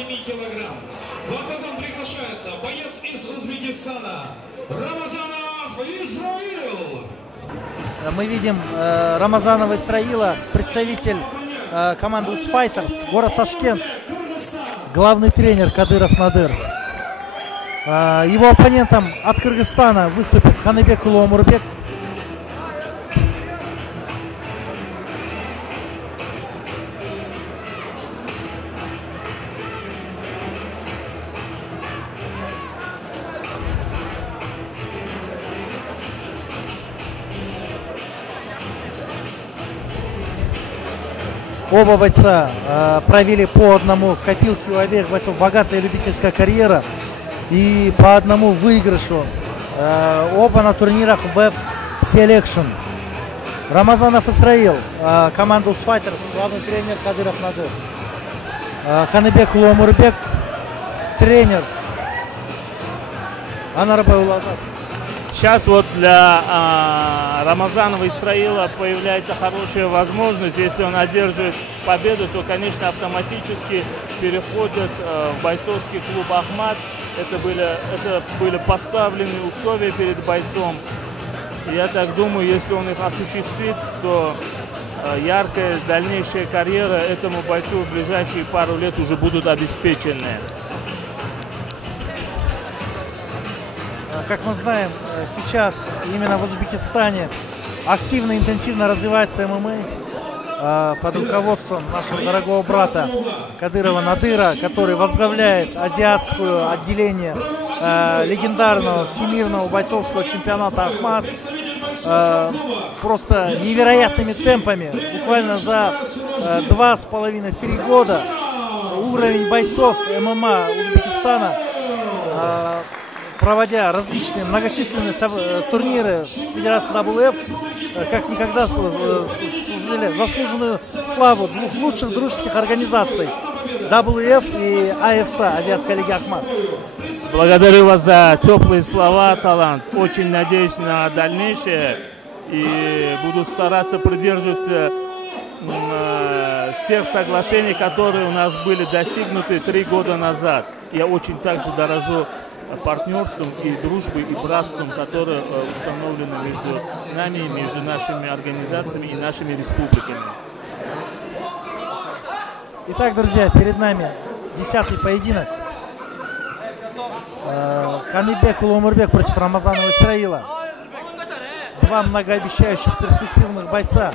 57 килограмм. В октагон приглашается боец из Узбекистана Рамазанов Исраил. Мы видим Рамазанова Исраила, представитель команды UzFighters, город Ташкент, главный тренер Кадыров Надыр. Его оппонентом от Кыргызстана выступит Ханыбекулы Омурбек. Оба бойца провели по одному в копилке, у обеих бойцов богатая любительская карьера и по одному выигрышу. Оба на турнирах Web Selection. Рамазанов Исраил, команда UzFighters, главный тренер Кадыров Надыр. Ханыбекулы Омурбек, тренер Анарбай Азат. Сейчас вот для Рамазанова Исраила появляется хорошая возможность. Если он одерживает победу, то, конечно, автоматически переходит в бойцовский клуб «Ахмат». Это были поставленные условия перед бойцом. Я так думаю, если он их осуществит, то яркая дальнейшая карьера этому бойцу в ближайшие пару лет уже будут обеспечены. Как мы знаем, сейчас именно в Узбекистане активно, интенсивно развивается ММА под руководством нашего дорогого брата Кадырова Надыра, который возглавляет азиатское отделение легендарного всемирного бойцовского чемпионата «Ахмат». Просто невероятными темпами, буквально за 2,5-3 года уровень бойцов ММА Узбекистана, проводя различные многочисленные турниры Федерации WF, как никогда служили заслуженную славу двух лучших дружеских организаций WF и АФСА, Азиатская лига Ахмат. Благодарю вас за теплые слова, Талант. Очень надеюсь на дальнейшее и буду стараться придерживаться всех соглашений, которые у нас были достигнуты 3 года назад. Я очень также дорожу партнерством и дружбой и братством, которое установлено между нами, между нашими организациями и нашими республиками. Итак, друзья, перед нами 10-й поединок. Ханыбекулы Омурбек против Рамазанова Исраила. Два многообещающих перспективных бойца.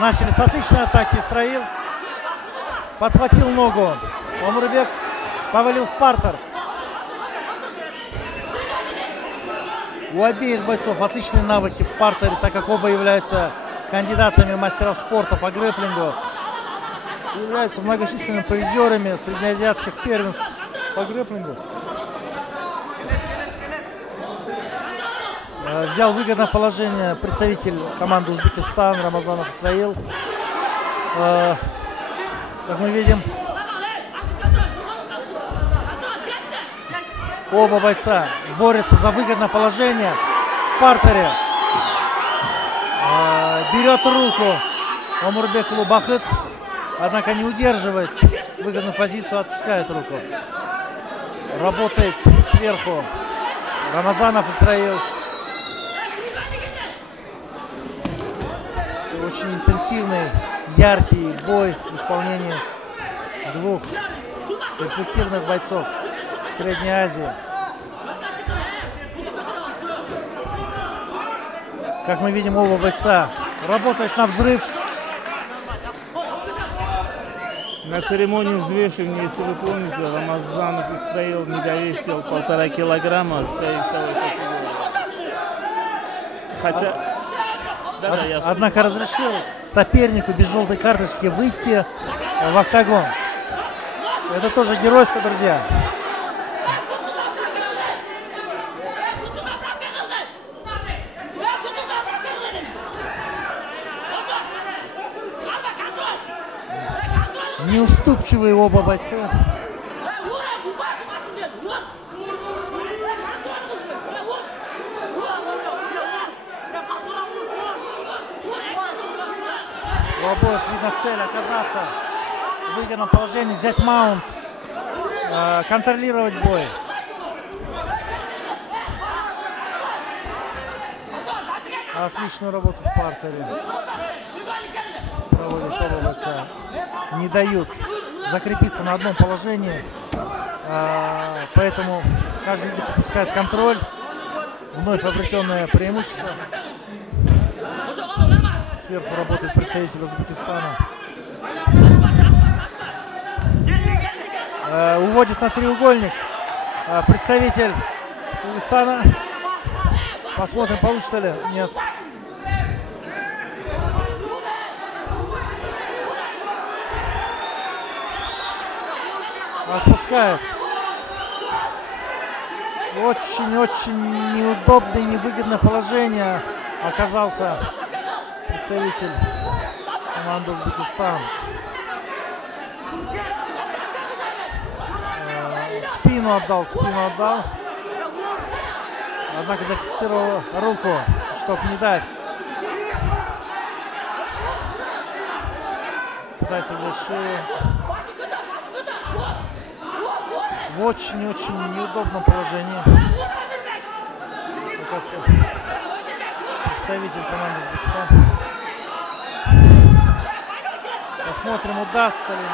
Начали с отличной атаки. Исраил подхватил ногу. Омурбек повалил в партер. У обеих бойцов отличные навыки в партере, так как оба являются кандидатами мастеров спорта по грэпплингу. Являются многочисленными призерами среднеазиатских первенств по грэпплингу. Взял выгодное положение представитель команды Узбекистан Рамазанов Исраил. Как мы видим, оба бойца борются за выгодное положение в партере. Берет руку Омурбекулы Бахыт, однако не удерживает выгодную позицию, отпускает руку. Работает сверху Рамазанов Исраил. Очень интенсивный, яркий бой в исполнении двух перспективных бойцов Средней Азии. Как мы видим, оба бойца работают на взрыв. На церемонии взвешивания, если вы помните, Рамазанов Исраил не довесил 1,5 килограмма своей весовой категории. Хотя... Однако разрешил сопернику без желтой карточки выйти в октагон. Это тоже геройство, друзья. Неуступчивые оба бойца. У обоих видна цель оказаться в выгодном положении, взять маунт, контролировать бой. Отличную работу в партере проводят оба бойца. Не дают закрепиться на одном положении, поэтому каждый из них опускает контроль. Вновь обретенное преимущество. Сверху работает представитель Узбекистана. Уводит на треугольник представитель Узбекистана. Посмотрим, получится ли. Нет. Отпускает. Очень-очень неудобное, невыгодное положение оказался представитель команды Узбекистан. Спину отдал. Однако зафиксировал руку, чтобы не дать. Пытается взять шею. В очень-очень неудобном положении. Представитель команды Узбекистан. Посмотрим, удастся ли ему.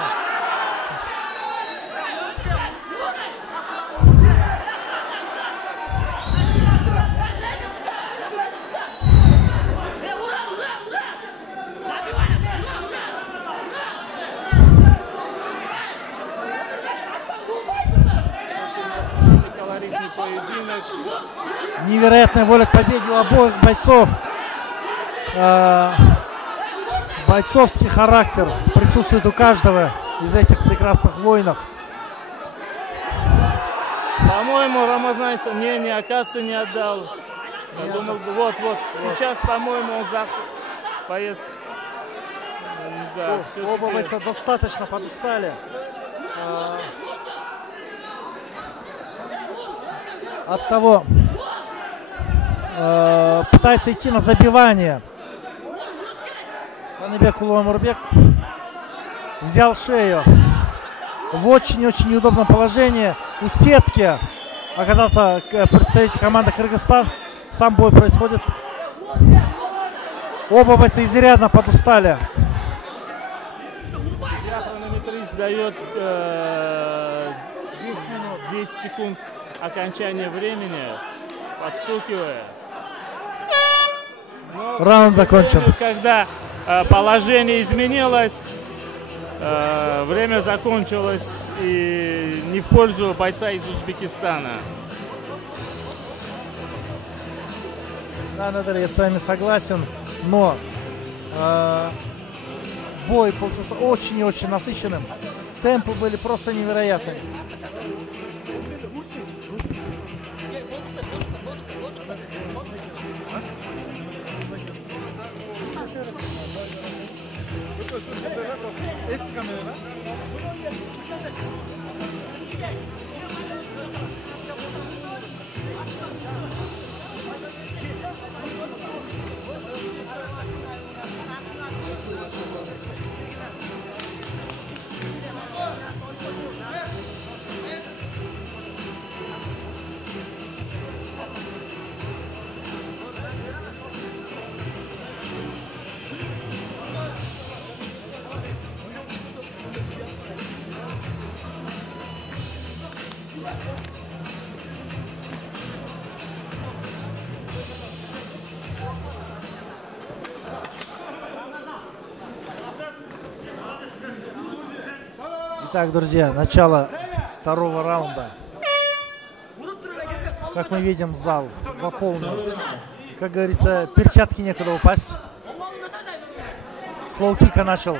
Невероятная воля к победе у обоих бойцов. Бойцовский характер присутствует у каждого из этих прекрасных воинов. По-моему, Рамазан не, оказывается, не отдал. Я думал, вот. Сейчас, по-моему, он боец. Да, оба бойца достаточно подустали. От того, пытается идти на забивание. Каныбек Улуамурбек взял шею в очень-очень неудобном положении. У сетки оказался представитель команды Кыргызстан. Сам бой происходит. Оба бойца изрядно подустали. Хронометрист дает 10 секунд окончания времени, подстукивая. Но раунд закончен. Когда положение изменилось, время закончилось и не в пользу бойца из Узбекистана. Да, Надар, я с вами согласен, но бой получился очень и очень насыщенным. Темпы были просто невероятные. Итак, друзья, начало второго раунда. Как мы видим, зал заполнен. Как говорится, перчатки некуда упасть. С лоу-кика начал.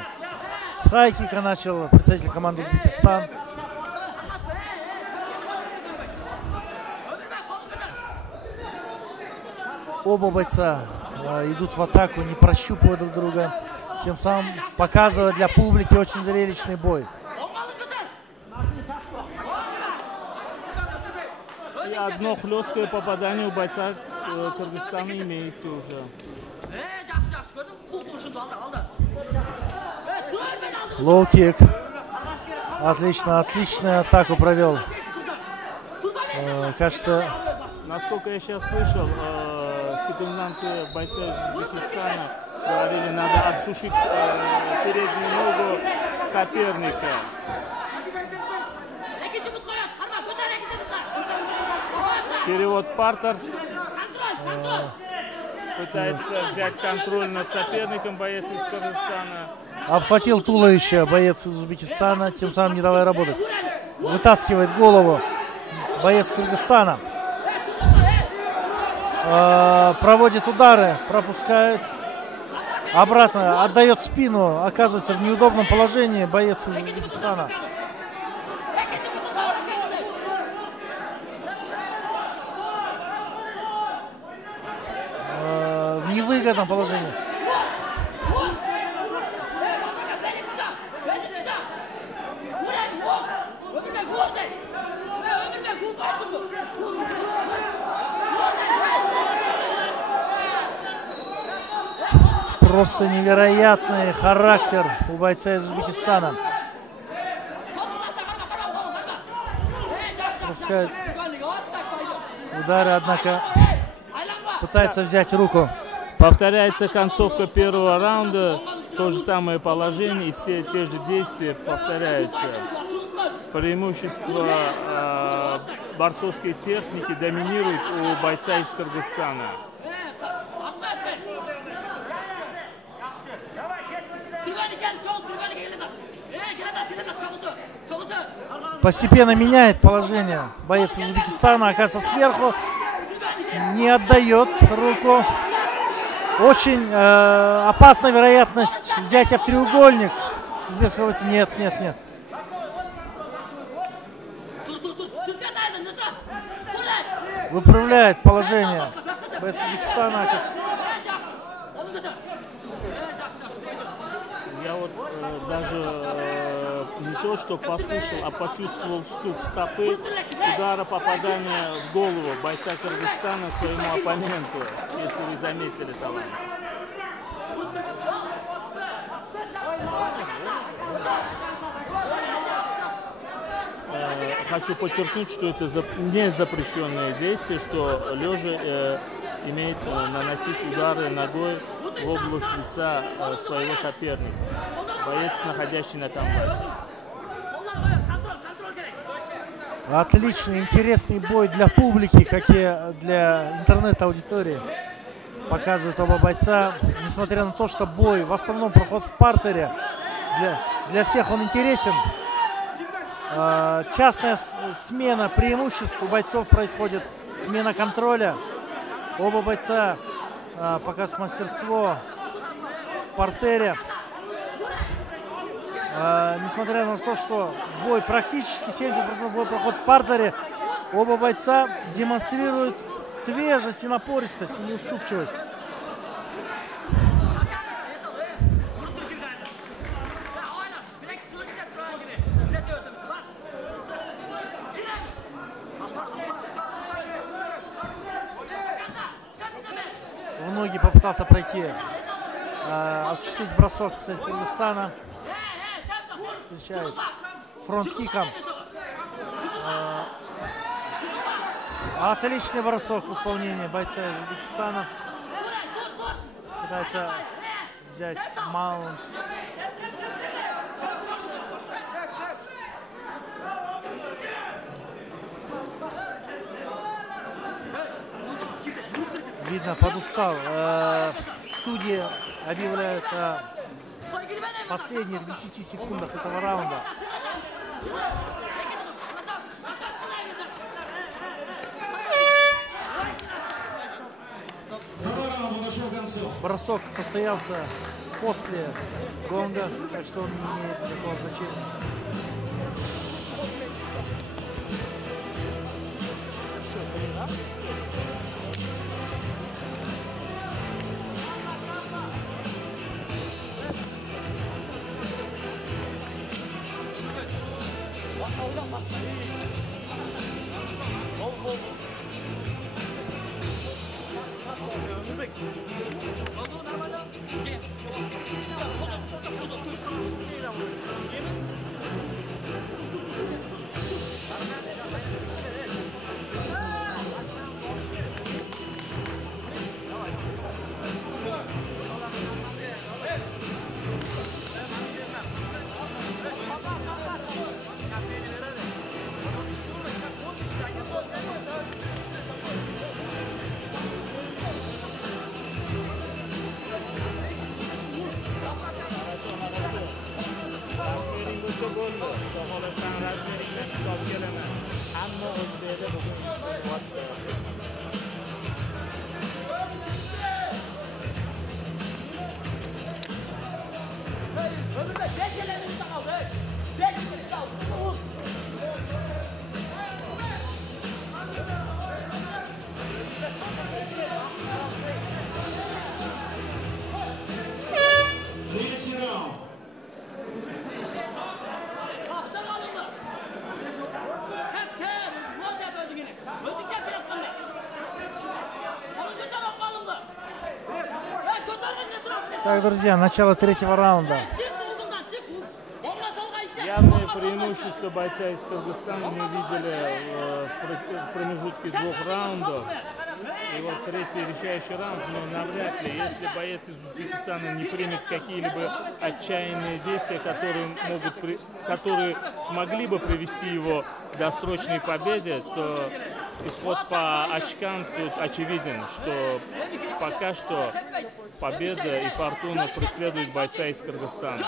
С хай-кика начал представитель команды Узбекистан. Оба бойца идут в атаку, не прощупывая друг друга. Тем самым показывая для публики очень зрелищный бой. И одно хлесткое попадание у бойца Кыргызстана имеется уже. Лоу-кик. Отлично, отличную атаку провел. Кажется... Насколько я сейчас слышал, секунданты бойца Узбекистана говорили, надо отсушить переднюю ногу соперника. Перевод в партер. Пытается взять контроль над соперником боец из Кыргызстана. Обхватил туловище боец из Узбекистана, тем самым не давая работать. Вытаскивает голову боец Кыргызстана. Проводит удары, пропускает. Обратно отдает спину, оказывается в неудобном положении боец из Узбекистана. В невыгодном положении. Просто невероятный характер у бойца из Узбекистана. Пропускает удары, однако пытается взять руку. Повторяется концовка первого раунда. То же самое положение и все те же действия повторяются. Преимущество борцовской техники доминирует у бойца из Кыргызстана. Постепенно меняет положение боец из Узбекистана, оказывается сверху, не отдает руку. Очень опасная вероятность взятия в треугольник. Узбекского бойца нет. Выправляет положение боец Узбекистана. Я вот даже не то, что послышал, а почувствовал стук стопы, удара попадания в голову бойца Кыргызстана своему оппоненту, если вы заметили талант. Хочу подчеркнуть, что это не запрещенное действие, что лежа имеет наносить удары ногой в область лица своего соперника, боец, находящий на канвасе. Отличный, интересный бой для публики, как и для интернет-аудитории. Показывают оба бойца. Несмотря на то, что бой в основном проход в партере, для всех он интересен. Частная смена преимуществ у бойцов происходит, смена контроля. Оба бойца показывают мастерство в партере. Несмотря на то, что бой практически 70% бой проходит в партере, оба бойца демонстрируют свежесть и напористость, и неуступчивость. В ноги попытался пройти, осуществить бросок, кстати, Кыргызстана. Встречает фронт-киком. Отличный бросок в исполнении бойца из Узбекистана. Пытается взять маунт. Видно, подустал. Судьи объявляют о последних 10 секундах этого раунда. Второй раунд подошел к концу. Бросок состоялся после гонга, так что он не имеет никакого значения. olib kelaman. Hamma o'zbekda bugun bo'lyapti. Третий раунд. Так, друзья, начало третьего раунда. Явное преимущество бойца из Кыргызстана мы видели в промежутке 2 раундов. И вот третий решающий раунд, но навряд ли, если боец из Узбекистана не примет какие-либо отчаянные действия, которые смогли бы привести его к досрочной победе, то исход по очкам тут очевиден, что пока что победа и фортуна преследуют бойца из Кыргызстана.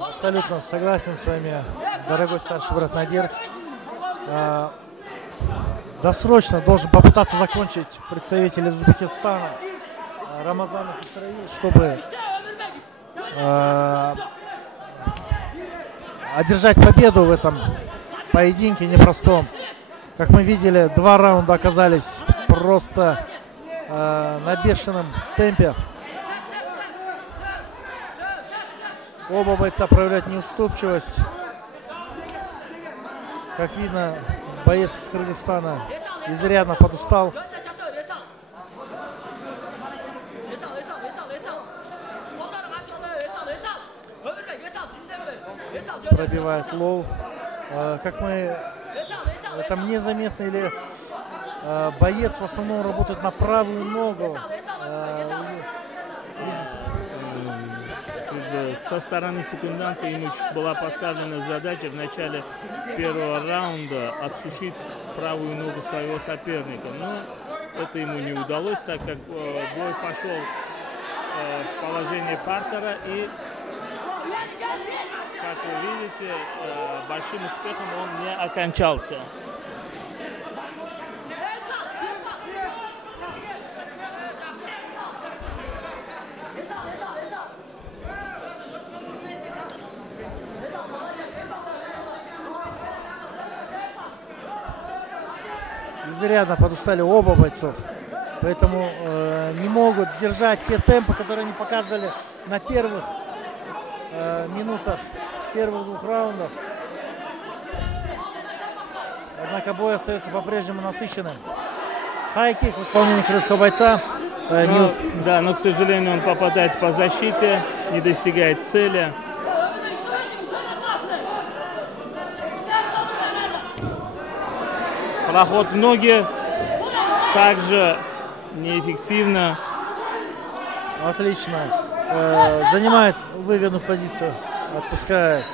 Абсолютно согласен с вами, дорогой старший брат Надир. Досрочно должен попытаться закончить представитель из Узбекистана Рамазанов Исраил, чтобы одержать победу в этом поединке непростом. Как мы видели, 2 раунда оказались просто на бешеном темпе. Оба бойца проявляют неуступчивость. Как видно, боец из Кыргызстана изрядно подустал. Пробивает лоу. Как мы там незаметно, или боец в основном работает на правую ногу. Со стороны секунданта ему была поставлена задача в начале первого раунда отсушить правую ногу своего соперника. Но это ему не удалось, так как бой пошел в положение партера. И, как вы видите, большим успехом он не окончался. Изрядно подустали оба бойцов, поэтому не могут держать те темпы, которые они показывали на первых минутах первых 2 раундов. Однако бой остается по-прежнему насыщенным. Хай-кик в исполнении кыргызского бойца. Но, к сожалению, он попадает по защите, не достигает цели. Проход в ноги также неэффективно. Отлично. Занимает выгодную позицию. Отпускает.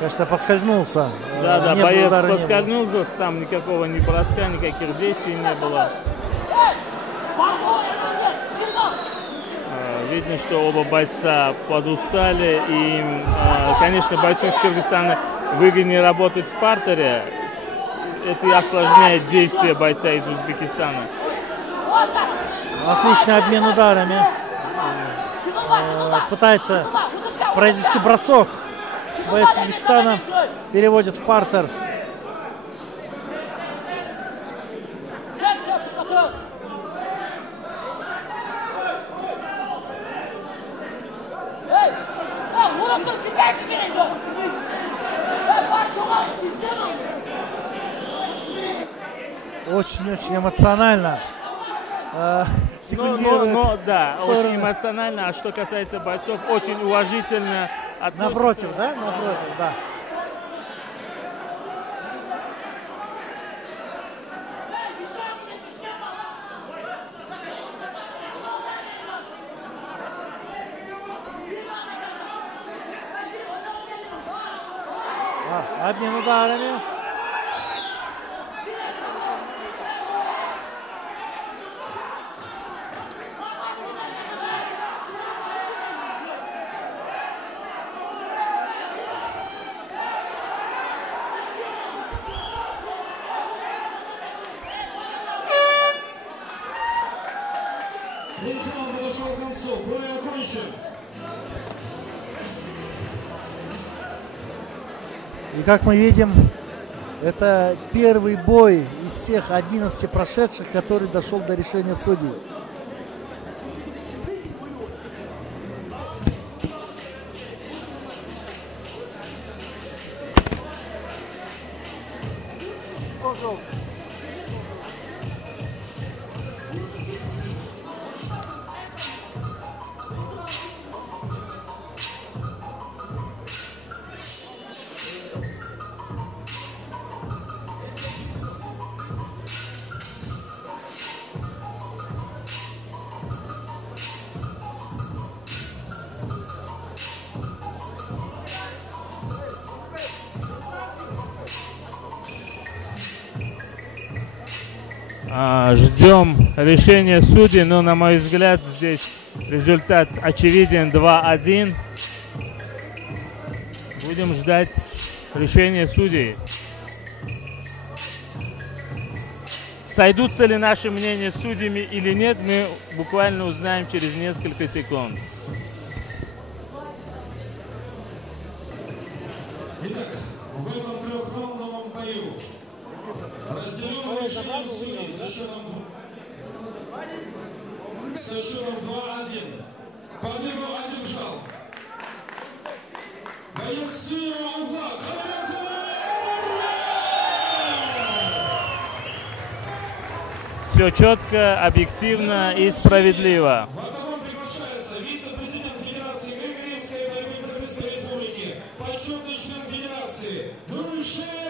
Кажется, подскользнулся. Да, боец подскользнулся, там никакого ни броска, никаких действий не было. Видно, что оба бойца подустали, и, конечно, бойцу из Кыргызстана выгоднее работать в партере. Это и осложняет действия бойца из Узбекистана. Отличный обмен ударами. Пытается произвести бросок. Боец Узбекистана переводит в партер. Очень-очень эмоционально. Да, очень эмоционально. А что касается бойцов, очень уважительно относятся. Напротив, да? Напротив, да. Обмен ударами. Третий раунд подошел к концу. Бой окончен. И как мы видим, это первый бой из всех 11 прошедших, который дошел до решения судей. Ждем решения судей, но, на мой взгляд, здесь результат очевиден 2-1. Будем ждать решения судей. Сойдутся ли наши мнения с судьями или нет, мы буквально узнаем через несколько секунд. Итак, в этом трехраундовом бою разделен решением судей со счетом 2-1. Победу одержал боец синего угла Коваленко. Все четко, объективно и справедливо. В октагон приглашается вице-президент Федерации греко-римской борьбы Кыргызской Республики, почетный член Федерации Гульшен